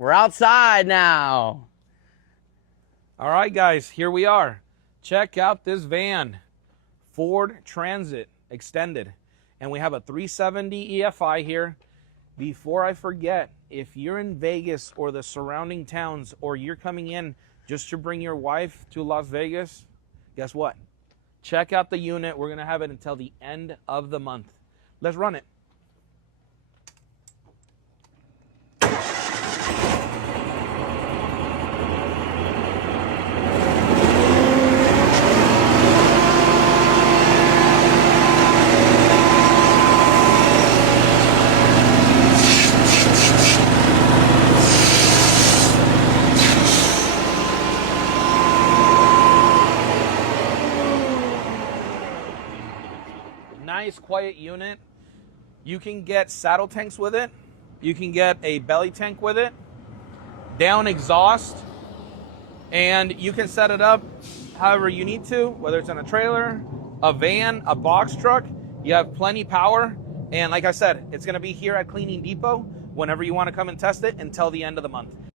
We're outside now. All right, guys, here we are. Check out this van, Ford Transit Extended. And we have a 370 EFI here. Before I forget, if you're in Vegas or the surrounding towns, or you're coming in just to bring your wife to Las Vegas, guess what? Check out the unit. We're going to have it until the end of the month. Let's run it. Nice, quiet unit. You can get saddle tanks with it. You can get a belly tank with it. Down exhaust. And you can set it up however you need to, whether it's in a trailer, a van, a box truck. You have plenty power. And like I said, it's going to be here at Cleaning Depot whenever you want to come and test it until the end of the month.